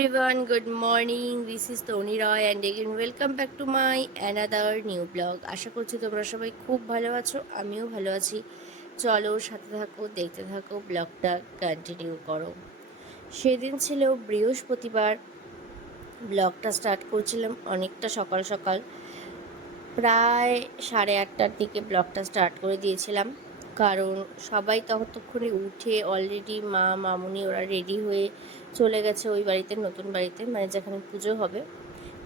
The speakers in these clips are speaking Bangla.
everyone, good morning. This is Tony Roy and again welcome back to my another new blog. আশা করছি তোমরা সবাই খুব ভালো আছো, আমিও ভালো আছি। চলো সাথে থাকো, দেখতে থাকো, ব্লগটা কন্টিনিউ করো। সেদিন ছিল বৃহস্পতিবার, ব্লগটা স্টার্ট করছিলাম অনেকটা সকাল সকাল, প্রায় 8:30টার দিকে ব্লগটা স্টার্ট করে দিয়েছিলাম। কারণ সবাই ততক্ষণে উঠে অলরেডি মামুনি ওরা রেডি হয়ে চলে গেছে ওই বাড়িতে, নতুন বাড়িতে, মানে যেখানে পুজো হবে।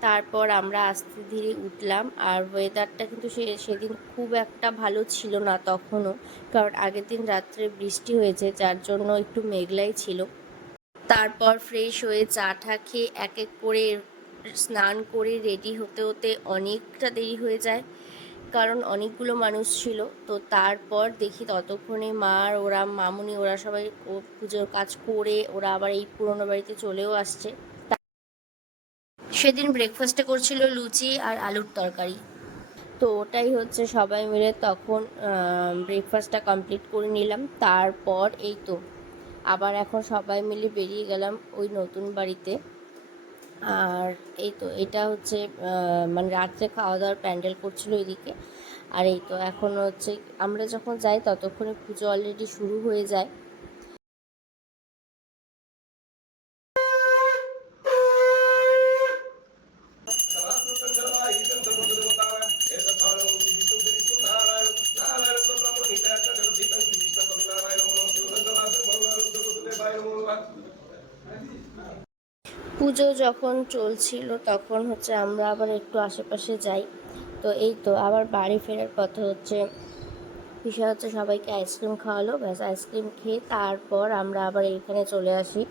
তারপর আমরা আস্তে ধীরে উঠলাম। আর ওয়েদারটা কিন্তু সেদিন খুব একটা ভালো ছিল না তখনও, কারণ আগের দিন রাত্রে বৃষ্টি হয়েছে, যার জন্য একটু মেঘলাই ছিল। তারপর ফ্রেশ হয়ে চা টা খেয়ে এক এক করে স্নান করে রেডি হতে হতে অনেকটা দেরি হয়ে যায়, কারণ অনেকগুলো মানুষ ছিল। তো তারপর দেখি ততক্ষণে ওরা মামুনি ওরা সবাই পুজোর কাজ করে ওরা আবার এই পুরোনো বাড়িতে চলেও আসছে। সেদিন ব্রেকফাস্টে করছিল লুচি আর আলুর তরকারি, তো ওটাই হচ্ছে সবাই মিলে তখন ব্রেকফাস্টটা কমপ্লিট করে নিলাম। তারপর এই তো আবার এখন সবাই মিলে বেরিয়ে গেলাম ওই নতুন বাড়িতে। আর এই তো এটা হচ্ছে মানে রাত্রে খাওয়া দাওয়ার প্যান্ডেল করছিল এদিকে। আর এই তো এখন হচ্ছে আমরা যখন যাই ততক্ষণে পুজো অলরেডি শুরু হয়ে যায়। পুজো যখন চলছিল তখন হচ্ছে আমরা আবার একটু আশেপাশে যাই। তো এই তো আবার বাড়ি ফেরার পথে হচ্ছে বিষয় হচ্ছে সবাইকে আইসক্রিম খাওয়ালো, ব্যাস আইসক্রিম খেয়ে তারপর আমরা আবার এইখানে চলে আসি।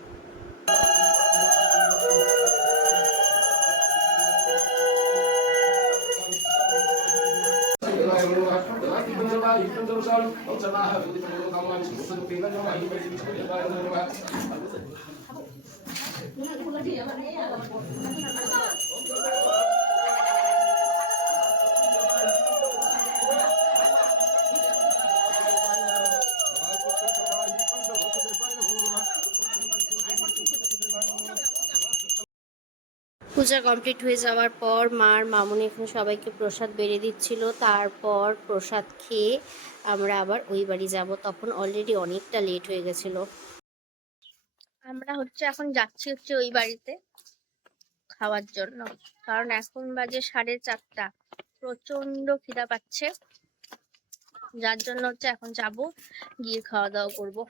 পূজা কমপ্লিট হয়ে যাওয়ার পর মামুনি এখানে সবাইকে প্রসাদ বেড়ে দিচ্ছিল। তারপর প্রসাদ খেয়ে আমরা আবার ওই বাড়ি যাব, তখন অলরেডি অনেকটা লেট হয়ে গেছিল। আমরা হচ্ছে এখন যাচ্ছি হচ্ছে ওই বাড়িতে খাওয়ার জন্য, কারণ এখন বাজে 4:30। প্রচন্ড খিদা পাচ্ছে, যার জন্য হচ্ছে এখন যাব, গিয়ে খাওয়া দাওয়া করবো।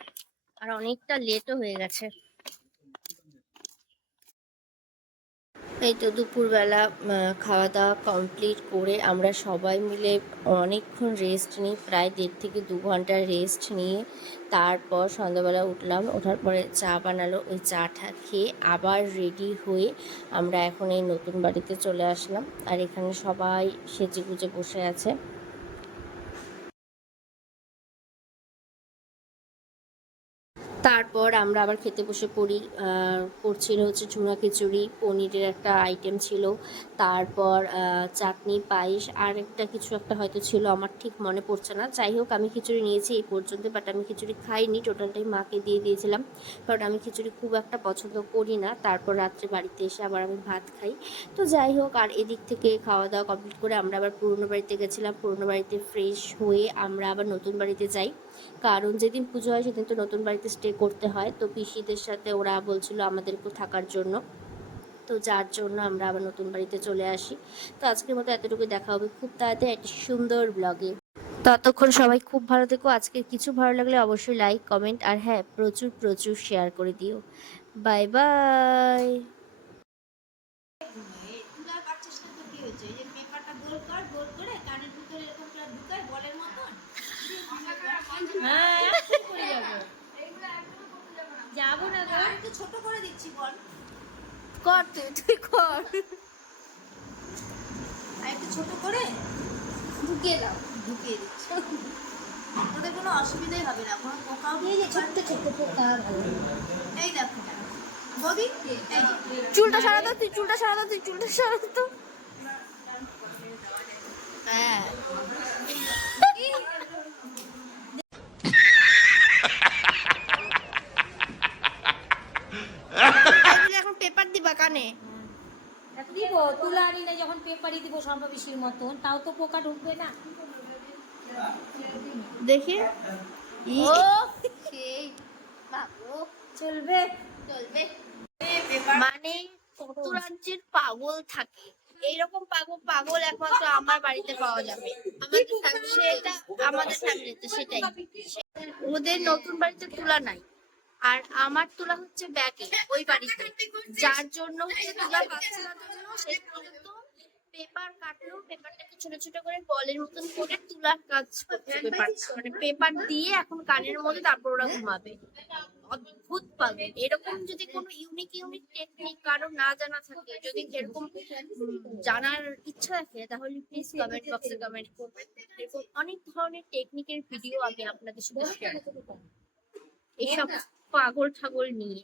আর অনেকটা লেটও হয়ে গেছে। এই তো দুপুরবেলা খাওয়া দাওয়া কমপ্লিট করে আমরা সবাই মিলে অনেকক্ষণ রেস্ট নিই, প্রায় 1.5 থেকে 2 ঘন্টা রেস্ট নিয়ে তারপর সন্ধ্যাবেলা উঠলাম। ওঠার পরে চা বানালো, ওই চাটা খেয়ে আবার রেডি হয়ে আমরা এখন এই নতুন বাড়িতে চলে আসলাম। আর এখানে সবাই সেজে গুজে বসে আছে। তারপর আমরা আবার খেতে বসে পড়ি। করছিল হচ্ছে ঝুনা খিচুড়ি, পনিরের একটা আইটেম ছিল, তারপর চাটনি, পায়েস, আর একটা কিছু একটা হয়তো ছিল, আমার ঠিক মনে পড়ছে না। যাই হোক, আমি খিচুড়ি নিয়েছি এই পর্যন্ত, বাট আমি খিচুড়ি খাইনি, টোটালটাই মাকে দিয়ে দিয়েছিলাম, কারণ আমি খিচুড়ি খুব একটা পছন্দ করি না। তারপর রাত্রে বাড়িতে এসে আবার আমি ভাত খাই। তো যাই হোক, আর এদিক থেকে খাওয়া দাওয়া কমপ্লিট করে আমরা আবার পুরনো বাড়িতে গেছিলাম। পুরনো বাড়িতে ফ্রেশ হয়ে আমরা আবার নতুন বাড়িতে যাই, কারণ যেদিন পুজো হয় সেদিন তো নতুন বাড়িতে স্টে করতে হয়। তো পিসিদের সাথে ওরা বলছিল আমাদেরকেও থাকার জন্য, তো যার জন্য আমরা আবার নতুন বাড়িতে চলে আসি। তো আজকের মতো এতটুকু, দেখা হবে খুব তাড়াতাড়ি একটা সুন্দর ব্লগে। ততক্ষণ সবাই খুব ভালো থেকো। আজকে কিছু ভালো লাগলে অবশ্যই লাইক, কমেন্ট, আর হ্যাঁ, প্রচুর প্রচুর শেয়ার করে দিও। Bye bye. যাবো না, একটু ছোট করে দিচ্ছি, বল কর, তুই কর, আর একটু ছোট করে ঢুকিয়ে দাও, ঢুকিয়ে দিচ্ছি, ওদের কোনো অসুবিধাই হবে না, কোনো পোকাও নিয়ে যে ছোট্ট ছোট্ট পোকা। এই দেখো বৌদি, চুলটা সারা দাও, তুই চুলটা সারা দাও, তুই চুলটা সারা দাও। হ্যাঁ, এখন পেপার দিবা। তুলা আনি না যখন পেপারই দিব সর্ববেশির মতন, তাও তো পোকা ঢুকবে না। দেখি ও সেই বাবু চলবে। চলবে। মানে কত রাজ্যের পাগল থাকে, এইরকম পাগল পাগল একমাত্র আমার বাড়িতে পাওয়া যাবে, আমাদের সেটা আমাদের ফ্যামিলিতে সেটাই। ওদের নতুন বাড়িতে তুলা নাই, আর আমার তুলা হচ্ছে ব্যাগে ওই বাড়িতে, যার জন্য হচ্ছে তুলা পাচ্ছে না, জন্য শেষ পর্যন্ত পেপার কাটলো, পেপারটাকে ছোট ছোট করে বলের মতন করে তুলার কাজ করছে, পেপার মানে পেপার দিয়ে এখন কানের মধ্যে, তারপর ওরা ঘুমাবে। অদ্ভুত পাগল। এরকম যদি কোনো ইউনিক ইউনিক টেকনিক কারো না জানা থাকে, যদি এরকম জানার ইচ্ছা থাকে, তাহলে প্লিজ কমেন্ট বক্সে কমেন্ট করবেন। এরকম অনেক ধরনের টেকনিকের ভিডিও আমি আপনাদের সাথে শেয়ার করবো, এইসব পাগল ঠাগল নিয়ে।